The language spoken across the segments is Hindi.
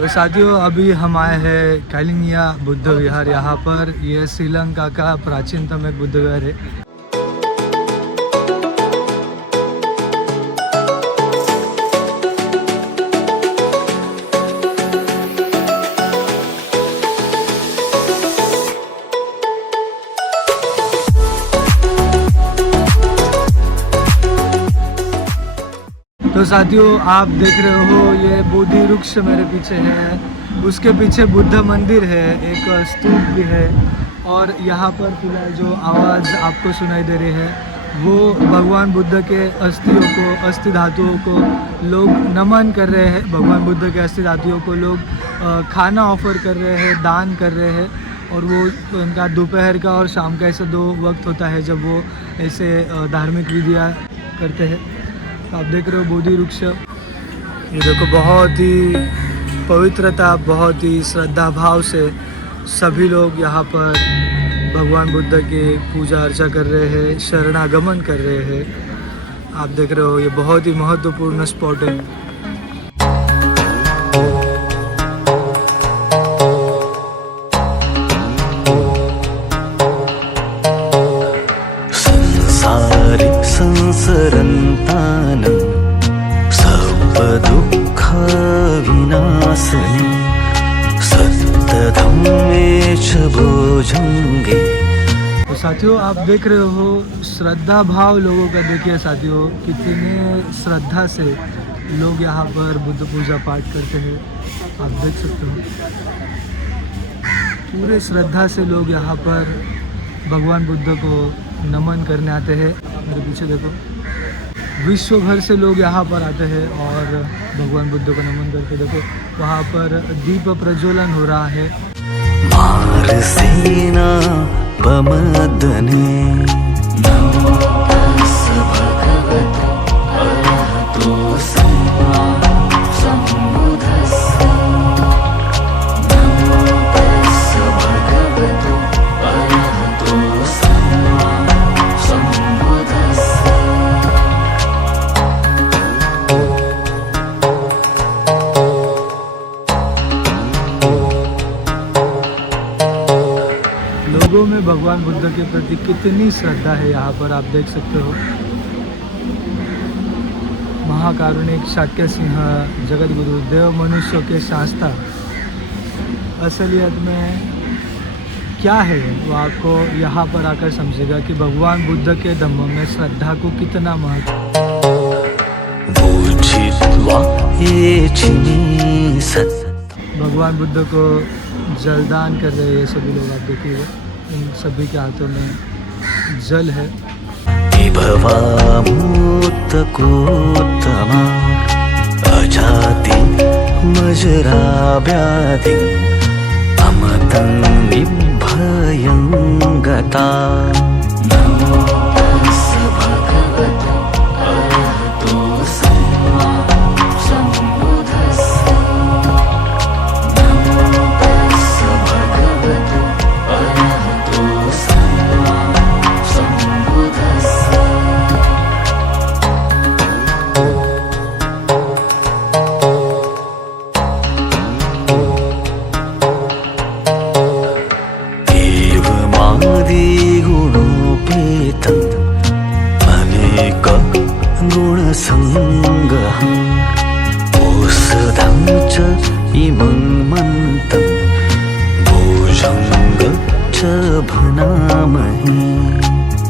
तो साथियों अभी हम आए हैं कैलिनिया बुद्ध विहार। यहाँ पर ये श्रीलंका का प्राचीनतम एक बुद्ध विहार है। तो साथियों आप देख रहे हो ये बोधि वृक्ष मेरे पीछे है, उसके पीछे बुद्ध मंदिर है, एक स्तूप भी है। और यहाँ पर फिलहाल जो आवाज़ आपको सुनाई दे रही है वो भगवान बुद्ध के अस्थियों को, अस्थि धातुओं को लोग नमन कर रहे हैं। भगवान बुद्ध के अस्थि धातुओं को लोग खाना ऑफर कर रहे हैं, दान कर रहे हैं। और वो उनका दोपहर का और शाम का ऐसा 2 वक्त होता है जब वो ऐसे धार्मिक विधियाँ करते हैं। आप देख रहे हो बोधि वृक्ष, ये देखो बहुत ही पवित्रता, बहुत ही श्रद्धा भाव से सभी लोग यहाँ पर भगवान बुद्ध के पूजा अर्चा कर रहे हैं, शरणागमन कर रहे हैं। आप देख रहे हो ये बहुत ही महत्वपूर्ण स्पॉट है। संसरन्तानं सर्वदुःख विनाशने सत्यधम्मेच भुजंगे। तो साथियों आप देख रहे हो श्रद्धा भाव लोगों का। देखिए साथियों कितने श्रद्धा से लोग यहाँ पर बुद्ध पूजा पाठ करते हैं। आप देख सकते हो पूरे श्रद्धा से लोग यहाँ पर भगवान बुद्ध को नमन करने आते हैं। मेरे पीछे देखो विश्व भर से लोग यहाँ पर आते हैं और भगवान बुद्ध को नमन करके देखो वहाँ पर दीप प्रज्वलन हो रहा है। मारसेना बमदने नमो तस्स भगवतो अरहतो सम्मा सम्बुद्धस्स नमो तस्स भगवतो अरहतो सम्मा सम्बुद्धस्स। लोगों में भगवान बुद्ध के प्रति कितनी श्रद्धा है यहाँ पर आप देख सकते हो। महाकारुणिक शाक्य सिंह जगत गुरु देव मनुष्यों के शास्त्रा असलियत में क्या है वो आपको यहाँ पर आकर समझेगा कि भगवान बुद्ध के धम्म में श्रद्धा को कितना महत्व। भगवान बुद्ध को जलदान कर रहे हैं सभी लोग। आप देखिएगा इन सभी के हाथों में जल है। विभवामुत्तकोत्तमा अजाति मजरा व्याधि अमतं निभयं गता नमो तस्स भगवतो अरहतो सम्मा सम्बुद्धस्स नमो तस्स भगवतो अरहतो सम्मा सम्बुद्धस्स। गुणोपेतं अनेक गुणसंगहं औषधं च इमं मन्तं भुजंग च भनामहे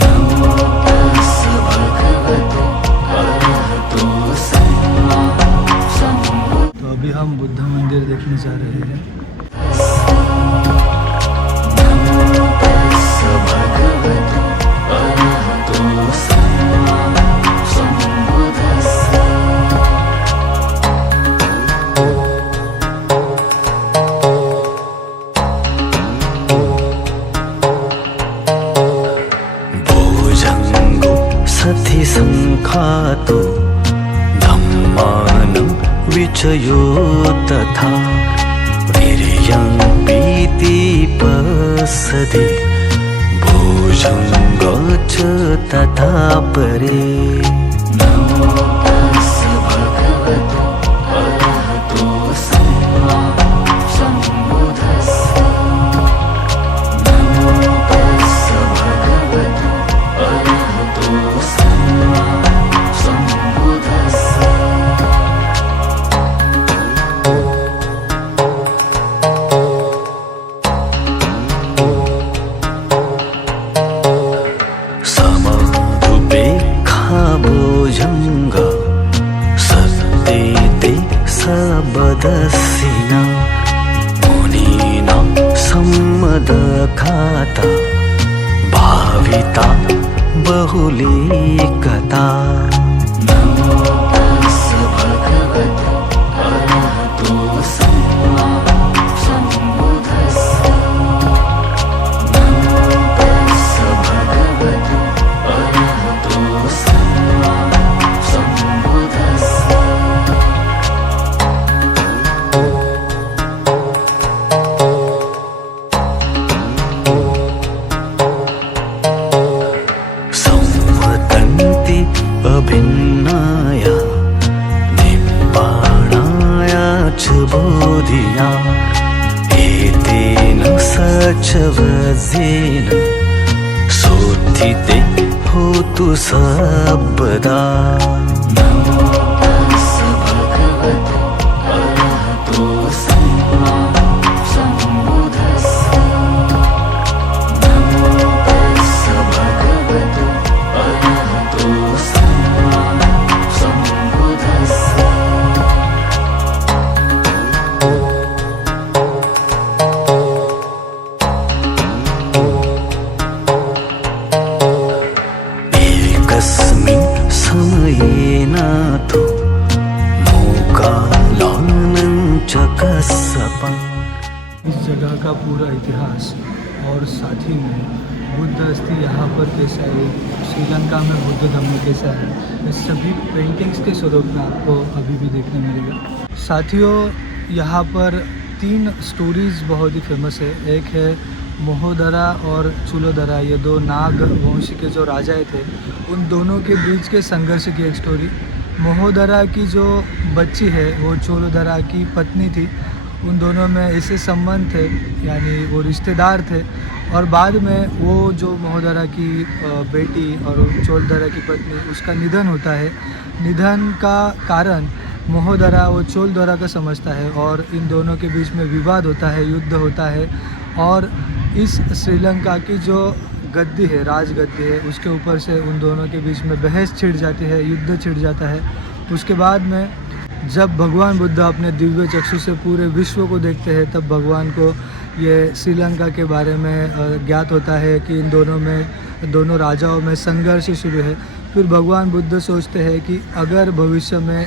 नमो तस्स भगवतो अरहतो सम्मा सम्बुद्धस्स। तो अभी हम बुद्ध मंदिर देखने जा रहे हैं। नमो तस्स भगवतो अरहतो सम्मा सम्बुद्धस्स। भुजंगो सति संखातो धम्मानं विचयो तथा वीर्यं पीतिपसति भुजंग च तथा परे नमो तस्स भगवतो अरहतो सम्मा हा भुजंग सत्ते ते सबदसिना मुनीना सम्मद खाता भाविता बहुलीकता अभिन्नाय निब्बाणाय च बोधिया एतेन सचवजेन सोत्थिते होतु सर्वदा इस जगह का पूरा इतिहास और साथ ही में बुद्ध अस्थि यहाँ पर कैसा है, श्रीलंका में बुद्ध धम्म कैसा है, इस सभी पेंटिंग्स के स्वरूप में आपको अभी भी देखने मिलेगा। साथियों, यहाँ पर 3 स्टोरीज़ बहुत ही फेमस है। एक है महोदरा और चूलोदरा, ये 2 नाग वंश के जो राजाएं थे, उन दोनों के बीच के संघर्ष की एक स्टोरी। महोदरा की जो बच्ची है वो चूलोदरा की पत्नी थी, उन दोनों में ऐसे संबंध थे, यानी वो रिश्तेदार थे। और बाद में वो जो महोदरा की बेटी और चोलदरा की पत्नी, उसका निधन होता है। निधन का कारण महोदरा वो चोलदरा का समझता है और इन दोनों के बीच में विवाद होता है, युद्ध होता है। और इस श्रीलंका की जो गद्दी है, राजगद्दी है, उसके ऊपर से उन दोनों के बीच में बहस छिड़ जाती है, युद्ध छिड़ जाता है। उसके बाद में जब भगवान बुद्ध अपने दिव्य चक्षु से पूरे विश्व को देखते हैं, तब भगवान को ये श्रीलंका के बारे में ज्ञात होता है कि इन दोनों राजाओं में संघर्ष शुरू है। फिर भगवान बुद्ध सोचते हैं कि अगर भविष्य में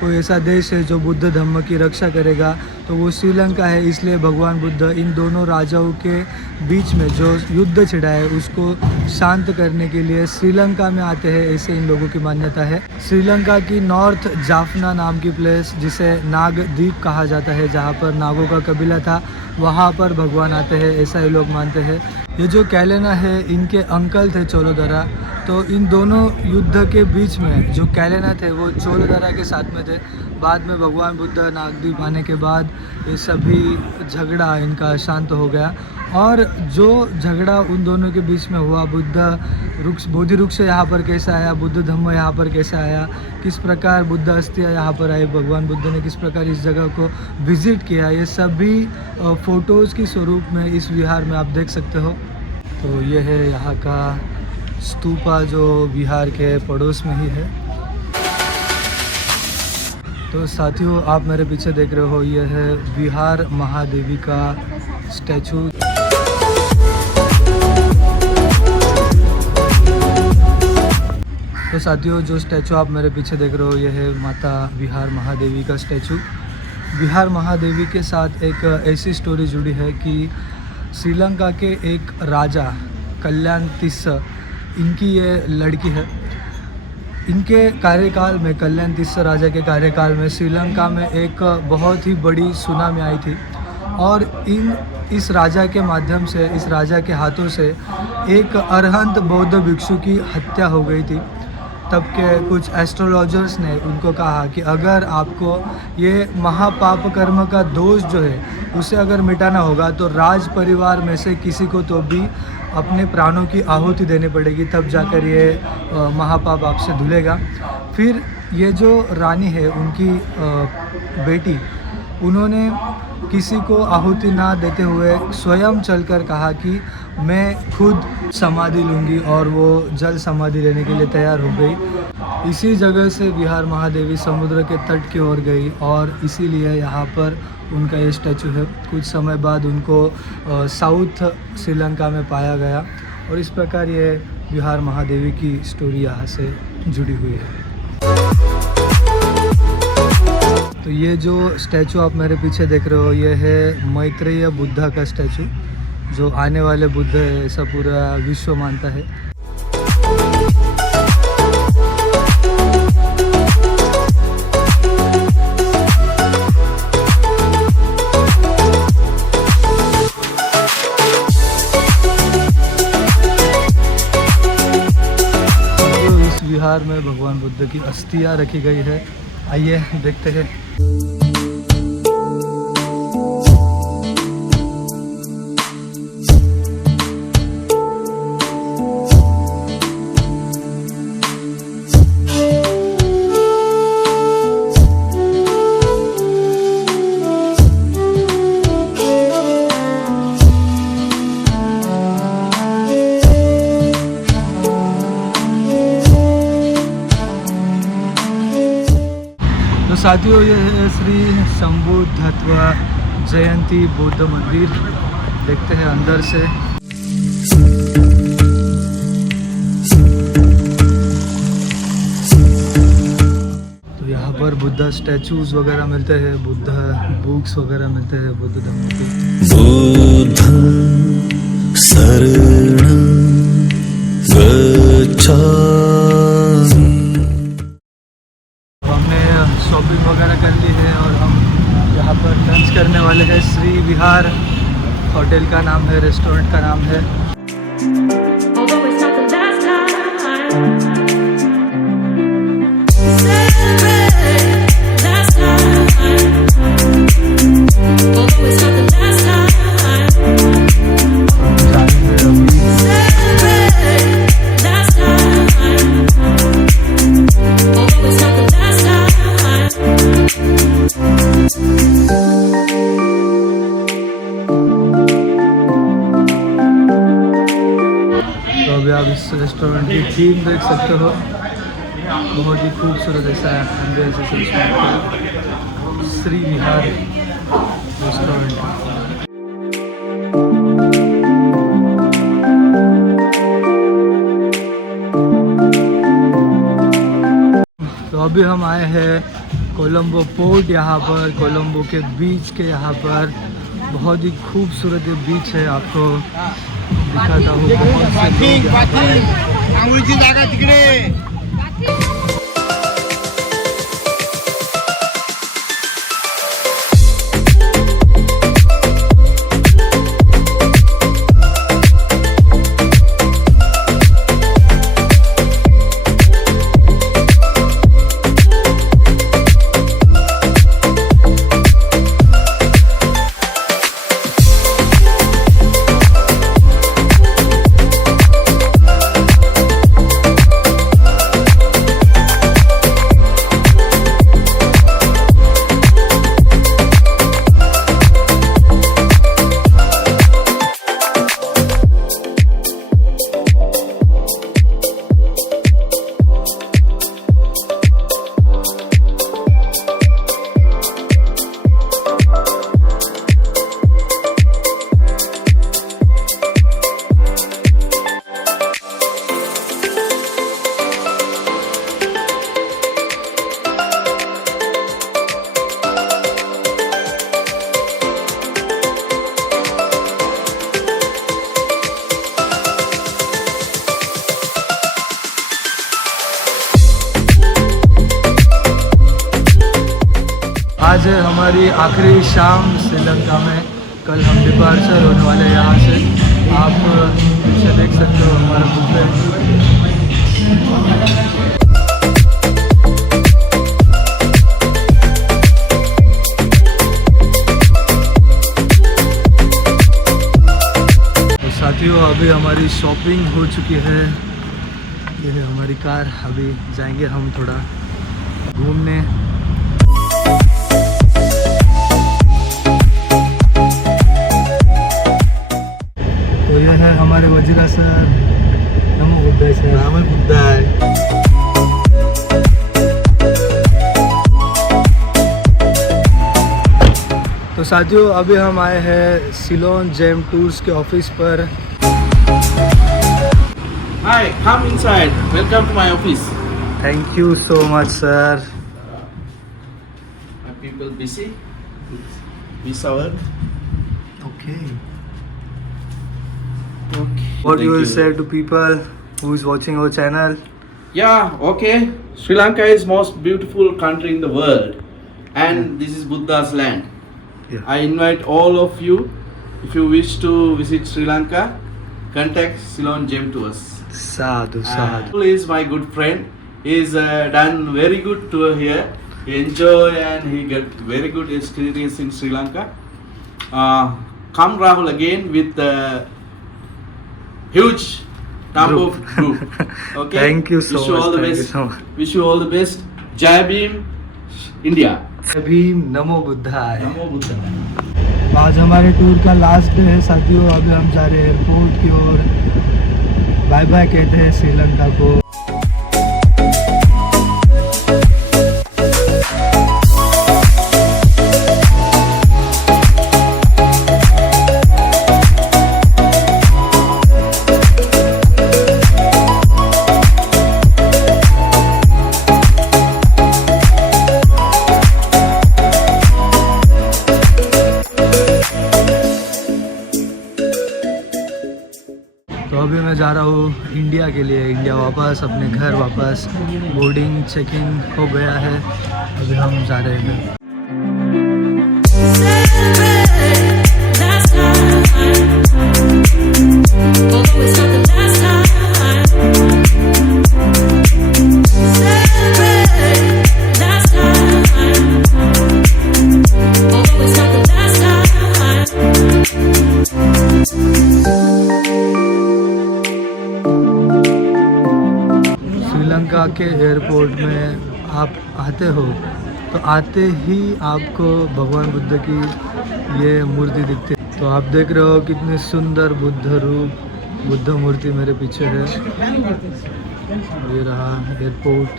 कोई ऐसा देश है जो बुद्ध धम्म की रक्षा करेगा तो वो श्रीलंका है। इसलिए भगवान बुद्ध इन दोनों राजाओं के बीच में जो युद्ध छिड़ा है उसको शांत करने के लिए श्रीलंका में आते हैं, ऐसे इन लोगों की मान्यता है। श्रीलंका की नॉर्थ जाफना नाम की प्लेस, जिसे नाग द्वीप कहा जाता है, जहाँ पर नागों का कबीला था, वहाँ पर भगवान आते हैं, ऐसा ये लोग मानते हैं। ये जो कैलेना है, इनके अंकल थे चोलोदरा, तो इन दोनों युद्ध के बीच में जो कैलेना थे वो चोलोदरा के साथ में थे। बाद में भगवान बुद्ध नागद्वीप आने के बाद ये सभी झगड़ा इनका शांत हो गया। और जो झगड़ा उन दोनों के बीच में हुआ, बोधि वृक्ष यहाँ पर कैसा आया, बुद्ध धम्म यहाँ पर कैसा आया, किस प्रकार बुद्ध अस्थियाँ यहाँ पर आई, भगवान बुद्ध ने किस प्रकार इस जगह को विज़िट किया, ये सभी फ़ोटोज़ के स्वरूप में इस विहार में आप देख सकते हो। तो ये है यहाँ का स्तूपा जो विहार के पड़ोस में ही है। तो साथियों, आप मेरे पीछे देख रहे हो, ये है विहार महादेवी का स्टैचू। तो साथियों, जो स्टैचू आप मेरे पीछे देख रहे हो, ये है माता विहार महादेवी का स्टैचू। विहार महादेवी के साथ एक ऐसी स्टोरी जुड़ी है कि श्रीलंका के एक राजा कल्याण तिस्स, इनकी ये लड़की है। इनके कार्यकाल में, कल्याण तिस्स राजा के कार्यकाल में श्रीलंका में एक बहुत ही बड़ी सुनामी आई थी और इस राजा के माध्यम से, इस राजा के हाथों से एक अरहंत बौद्ध भिक्षु की हत्या हो गई थी। तब के कुछ एस्ट्रोलॉजर्स ने उनको कहा कि अगर आपको ये महापाप कर्म का दोष जो है उसे अगर मिटाना होगा तो राज परिवार में से किसी को तो भी अपने प्राणों की आहुति देनी पड़ेगी, तब जाकर ये महापाप आपसे धुलेगा। फिर ये जो रानी है, उनकी बेटी, उन्होंने किसी को आहुति ना देते हुए स्वयं चलकर कहा कि मैं खुद समाधि लूँगी, और वो जल समाधि लेने के लिए तैयार हो गई। इसी जगह से बिहार महादेवी समुद्र के तट की ओर गई और इसीलिए यहाँ पर उनका ये स्टैचू है। कुछ समय बाद उनको साउथ श्रीलंका में पाया गया और इस प्रकार ये बिहार महादेवी की स्टोरी यहाँ से जुड़ी हुई है। तो ये जो स्टैचू आप मेरे पीछे देख रहे हो ये है मैत्रेय बुद्धा का स्टैचू, जो आने वाले बुद्ध है ऐसा पूरा विश्व मानता है। बिहार में भगवान बुद्ध की अस्थियां रखी गई है। आइए देखते हैं। तो साथियों ये है श्री संबुद्धत्व जयंती बौद्ध मंदिर। देखते हैं अंदर से। तो यहाँ पर बुद्ध स्टैचूज वगैरह मिलते हैं, बुद्ध बुक्स वगैरह मिलते हैं बुद्ध धर्म के। बुद्धं शरणं गच्छामि। शॉपिंग वगैरह कर ली है और हम यहाँ पर लंच करने वाले हैं। श्री विहार होटल का नाम है, रेस्टोरेंट का नाम है। आप इस रेस्टोरेंट की थीम देख सकते हो, बहुत ही खूबसूरत ऐसा श्री विहार रेस्टोरेंट। तो अभी हम आए हैं कोलंबो पोर्ट। यहाँ पर कोलंबो के बीच के यहाँ पर बहुत ही खूबसूरत बीच है। आपको दिखाता हूँ। आज है हमारी आखिरी शाम श्रीलंका में। कल हम डिपार्चर होने वाले हैं यहाँ से। आप पीछे देख सकते हो हमारा बुद्ध। तो साथियों अभी हमारी शॉपिंग हो चुकी है। ये है हमारी कार। अभी जाएंगे हम थोड़ा घूमने। तो ये है हमारे वजीरा सर। नमो बुद्धाय सर। नमो बुद्धाय। तो साथियों अभी हम आए हैं सिलोन जेम टूर्स के ऑफिस पर। Hi, come inside. Welcome to my office. Thank you so much sir. Are people busy? This hour? Okay Okay. What Thank you will you. Say to people who is watching our channel? Yeah, okay. Sri Lanka is most beautiful country in the world, and Yeah. this is Buddha's land. Yeah. I invite all of you, if you wish to visit Sri Lanka, contact Ceylon Gem Tours. Sadhu Sadhu. He is my good friend. He's done very good tour here. He enjoy and he get very good experience in Sri Lanka. Come Rahul again with huge number of group. Okay. Thank you so Wish you much, all the thank you best. so much. Wish you all the best. Jai Bhim, India. Bhim NaMo बुद्धाय। Namo Buddha. आज हमारे टूर का लास्ट डे है साथियों। अभी हम जा रहे हैं एयरपोर्ट की ओर। बाय बाय कहते हैं श्रीलंका को। तो अभी मैं जा रहा हूँ इंडिया के लिए, इंडिया वापस, अपने घर वापस। बोर्डिंग चेकिंग हो गया है, अभी हम जा रहे हैं। श्रीलंका के एयरपोर्ट में आप आते हो तो आते ही आपको भगवान बुद्ध की ये मूर्ति दिखती है। तो आप देख रहे हो कितनी सुंदर बुद्ध रूप, बुद्ध मूर्ति मेरे पीछे है। ये रहा एयरपोर्ट,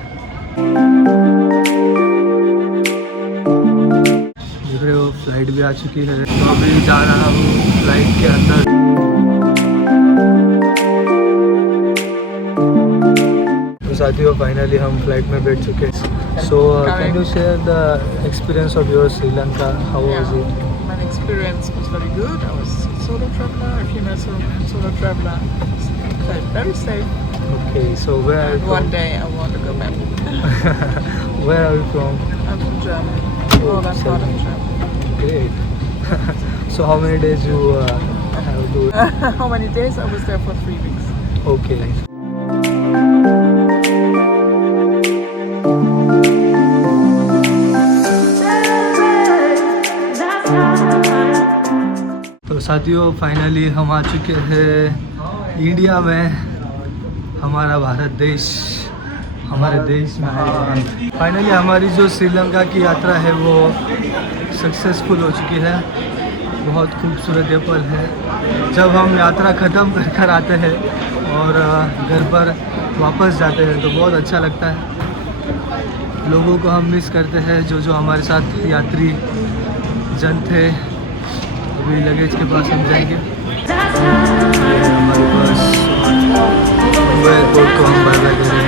देख रहे हो फ्लाइट भी आ चुकी है। तो अभी जा रहा हूँ फ्लाइट के अंदर। साथियों फाइनली हम फ्लाइट में बैठ चुके हैं। So can you share the experience of your Sri Lanka, how was it? My experience was very good. I was a solo traveler, a female solo traveler. Felt very safe. Okay, so where are you And from? one day I want to go back. Where are you from? I'm from Germany. Oh, Northern so- part of Germany. Great. So how many days you have to? How many days? I was there for 3 weeks. Okay. तो साथियों फाइनली हम आ चुके हैं इंडिया में, हमारा भारत देश, हमारे देश में है। फाइनली हमारी जो श्रीलंका की यात्रा है वो सक्सेसफुल हो चुकी है। बहुत खूबसूरत ये पल है जब हम यात्रा ख़त्म कर आते हैं और घर पर वापस जाते हैं तो बहुत अच्छा लगता है। लोगों को हम मिस करते हैं जो हमारे साथ यात्री जन थे। अभी लगेज के पास हम जाएंगे। हमारे पास एयरपोर्ट को हम बाय बाय करें।